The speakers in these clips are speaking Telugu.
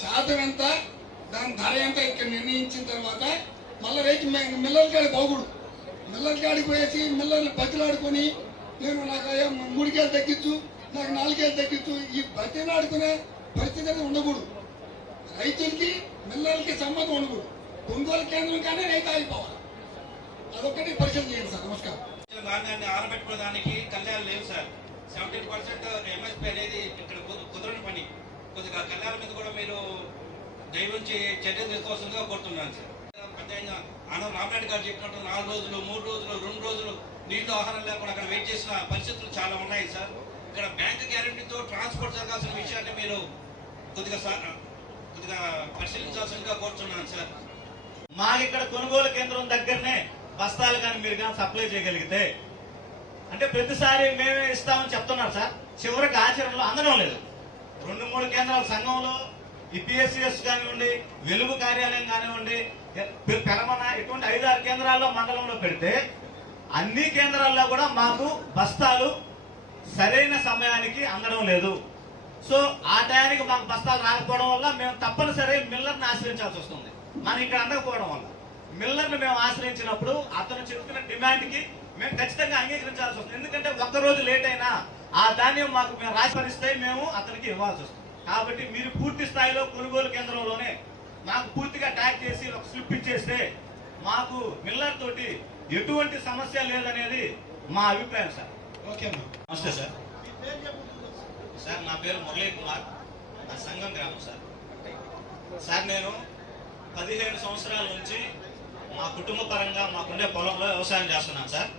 శాతం ఎంత, దాని ధర ఎంత ఇక్కడ నిర్ణయించిన తర్వాత మళ్ళీ రైతు మిల్లర్ కాడికి పోకూడదు. మిల్లర్ కాడికి పోయేసి మిల్లర్లు బతిలాడుకొని నేను నాకు 3 కేజీలు తగ్గించు, నాకు 4 కేజీలు తగ్గించు, ఈ బతిలాడుకునే పరిస్థితి అనేది ఉండకూడదు. రైతులకి మిల్లర్లకి సంబంధం ఉండకూడదు. కొనుగోలు కేంద్రం కానీ రైతు ఆగిపోవాలి. అదొక్కటి పరిశీలన చేయండి సార్. నమస్కారం. ధాన్యాన్ని ఆరబెట్టుకోవడానికి కళ్యాణాలు లేవు సార్. 17% ఎంఎస్పీ అనేది ఇక్కడ కుదరని పని. కొద్దిగా కళ్యాణాల మీద కూడా మీరు దయవుంచి చర్యలు తీసుకోవాల్సిందిగా కోరుతున్నాను సార్. ఆనంద రామరెడ్డి గారు చెప్పినట్టు 4 రోజులు 3 రోజులు 2 రోజులు నీళ్లు ఆహారం లేకుండా అక్కడ వెయిట్ చేసిన పరిస్థితులు చాలా ఉన్నాయి సార్. ఇక్కడ బ్యాంక్ గ్యారంటీతో ట్రాన్స్పోర్ట్ జరగాల్సిన విషయాన్ని మీరు కొద్దిగా పరిశీలించాల్సిందిగా కోరుతున్నాను సార్. మాకు ఇక్కడ కొనుగోలు కేంద్రం దగ్గరనే బస్తాలు కానీ మీరు కానీ సప్లై చేయగలిగితే, అంటే ప్రతిసారి మేమే ఇస్తామని చెప్తున్నారు సార్. చివరికి ఆచరణలో అందడం లేదు. 2-3 కేంద్రాల సంఘంలో ఈ పిఎస్సిఎస్ కానివ్వండి, వెలుగు కార్యాలయం కానివ్వండి, పెరమన ఇటువంటి 5-6 కేంద్రాల్లో మండలంలో పెడితే అన్ని కేంద్రాల్లో కూడా మాకు బస్తాలు సరైన సమయానికి అందడం లేదు. సో ఆ టయానికి మాకు బస్తాలు రాకపోవడం వల్ల మేము తప్పనిసరి మిల్లర్ని ఆశ్రయించాల్సి వస్తుంది. మనం ఇక్కడ అందకపోవడం వల్ల మిల్లర్ని మేము ఆశ్రయించినప్పుడు అతను చెప్తున్న డిమాండ్కి మేము ఖచ్చితంగా అంగీకరించాల్సి వస్తుంది. ఎందుకంటే ఒక్కరోజు లేట్ అయినా ఆ ధాన్యం మాకు మేము రాసిపరిస్తే మేము అతనికి ఇవ్వాల్సి వస్తుంది. కాబట్టి మీరు పూర్తి స్థాయిలో కొనుగోలు కేంద్రంలోనే మాకు పూర్తిగా ట్యాగ్ చేసి ఒక స్లిప్ ఇచ్చేస్తే మాకు మిల్లర్ తోటి ఎటువంటి సమస్య లేదనేది మా అభిప్రాయం సార్. ఓకే నమస్తే సార్. సార్ నా పేరు మురళీ కుమార్, నా సంఘం గ్రామం సార్. సార్ నేను 15 సంవత్సరాల నుంచి మా కుటుంబ పరంగా మాకుండే పొలంలో వ్యవసాయం చేస్తున్నాను సార్.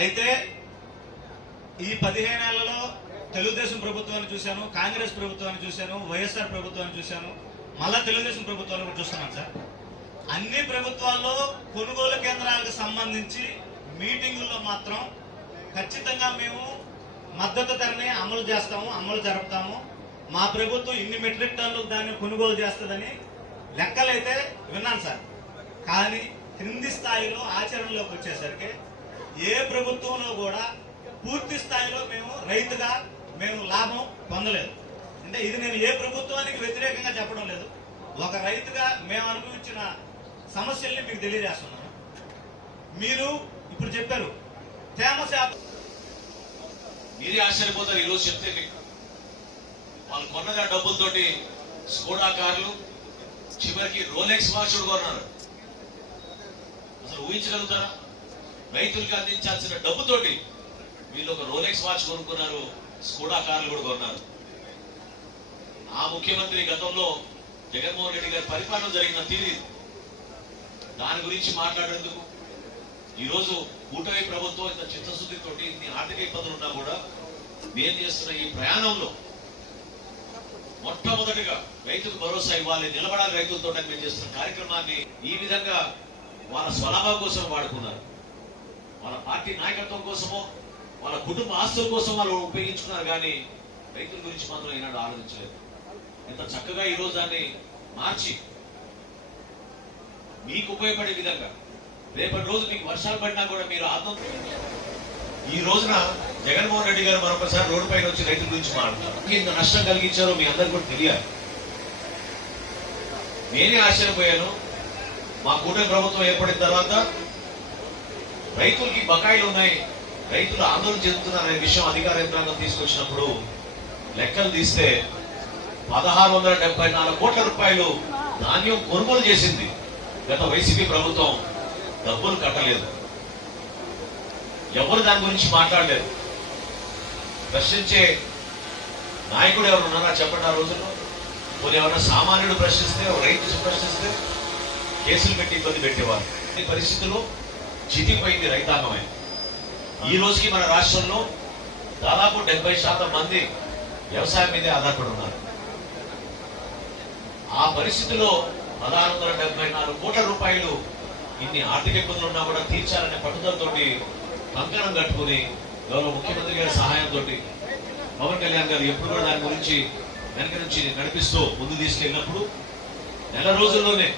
అయితే ఈ 15 ఏళ్లలో తెలుగుదేశం ప్రభుత్వాన్ని చూశాను, కాంగ్రెస్ ప్రభుత్వాన్ని చూశాను, వైఎస్ఆర్ ప్రభుత్వాన్ని చూశాను, మళ్ళా తెలుగుదేశం ప్రభుత్వాన్ని కూడా చూస్తున్నాను సార్. అన్ని ప్రభుత్వాల్లో కొనుగోలు కేంద్రాలకు సంబంధించి మీటింగుల్లో మాత్రం ఖచ్చితంగా మేము మద్దతు ధరని అమలు చేస్తాము, అమలు జరుపుతాము. మా ప్రభుత్వం ఇన్ని మెట్రిక్ టన్నులు దాన్ని కొనుగోలు చేస్తుందని లెక్కలైతే విన్నాను సార్. కానీ క్రింది స్థాయిలో ఆచరణలోకి వచ్చేసరికి ఏ ప్రభుత్వంలో కూడా పూర్తి స్థాయిలో మేము రైతుగా మేము లాభం పొందలేదు. అంటే ఇది నేను ఏ ప్రభుత్వానికి వ్యతిరేకంగా చెప్పడం లేదు. ఒక రైతుగా మేము అనుభవించిన సమస్యల్ని మీకు తెలియజేస్తున్నాను. మీరు ఇప్పుడు చెప్పారు తేమ శాతం, మీరే ఆశ్చర్యపోతారు. ఈరోజు చెప్తే మీకు వాళ్ళు కొన్నగా డబ్బులతోటి స్కోడా కార్లు, చివరికి రోలెక్స్ వాచ్ కొన్నారు. అసలు ఊహించగలుగుతారా? రైతులకు అందించాల్సిన డబ్బుతోటి వీళ్ళు ఒక రోలెక్స్ వాచ్ కొనుక్కున్నారు, స్కోడా కార్లు కూడా కొన్నారు. ఆ ముఖ్యమంత్రి గతంలో జగన్మోహన్ రెడ్డి గారి పరిపాలన జరిగిన తీరు, దాని గురించి మాట్లాడేందుకు ఈరోజు కూటమి ప్రభుత్వం ఇంత చిత్తశుద్ధితోటి ఇన్ని ఆర్థిక ఇబ్బందులు ఉన్నా కూడా మేము చేస్తున్న ఈ ప్రయాణంలో మొట్టమొదటిగా రైతుకు భరోసా ఇవ్వాలి, నిలబడాలి రైతులతో మేము చేస్తున్న కార్యక్రమాన్ని ఈ విధంగా వాళ్ళ స్వలాభం కోసం వాడుకున్నారు. వాళ్ళ పార్టీ నాయకత్వం కోసమో వాళ్ళ కుటుంబ ఆస్తుల కోసం వాళ్ళు ఉపయోగించుకున్నారు. కానీ రైతుల గురించి మాత్రం ఈనాడు ఆలోచించలేదు. ఎంత చక్కగా ఈ రోజు దాన్ని మార్చి మీకు ఉపయోగపడే విధంగా రేపటి రోజు మీకు వర్షాలు పడినా కూడా మీరు ఈ రోజున జగన్మోహన్ రెడ్డి గారు మరొకసారి రోడ్డు పైన వచ్చి రైతుల గురించి మాట్లాడుతున్నారు. ఇంత నష్టం కలిగించారో మీ అందరికీ కూడా తెలియాలి. నేనే ఆశ్చర్యపోయాను. మా కూటమి ప్రభుత్వం ఏర్పడిన తర్వాత రైతులకి బకాయిలు ఉన్నాయి, రైతులు ఆందోళన చెందుతున్నారనే విషయం అధికార యంత్రాంగం తీసుకొచ్చినప్పుడు లెక్కలు తీస్తే 1674 కోట్ల రూపాయలు ధాన్యం కొనుగోలు చేసింది గత వైసీపీ ప్రభుత్వం. డబ్బులు కట్టలేదు. ఎవరు దాని గురించి మాట్లాడలేదు. ప్రశ్నించే నాయకుడు ఎవరు ఉన్నారా చెప్పండి. ఆ రోజుల్లో కొన్ని ఎవరైనా సామాన్యుడు ప్రశ్నిస్తే, రైతు ప్రశ్నిస్తే కేసులు పెట్టి ఇబ్బంది పెట్టేవారు. ఈ పరిస్థితుల్లో చితిపోయింది రైతాంగమే. ఈ రోజుకి మన రాష్ట్రంలో దాదాపు 70% మంది వ్యవసాయం మీదే ఆధారపడి ఉన్నారు. ఆ పరిస్థితిలో 1674 కోట్ల రూపాయలు ఇన్ని ఆర్థిక ఇబ్బందులు ఉన్నా కూడా తీర్చాలనే పట్టుదలతోటి కంకణం కట్టుకుని గౌరవ ముఖ్యమంత్రి గారి సహాయంతో పవన్ కళ్యాణ్ గారు ఎప్పుడు కూడా దాని గురించి వెనక నుంచి నడిపిస్తూ ముందు తీసుకెళ్ళినప్పుడు నెల రోజుల్లోనే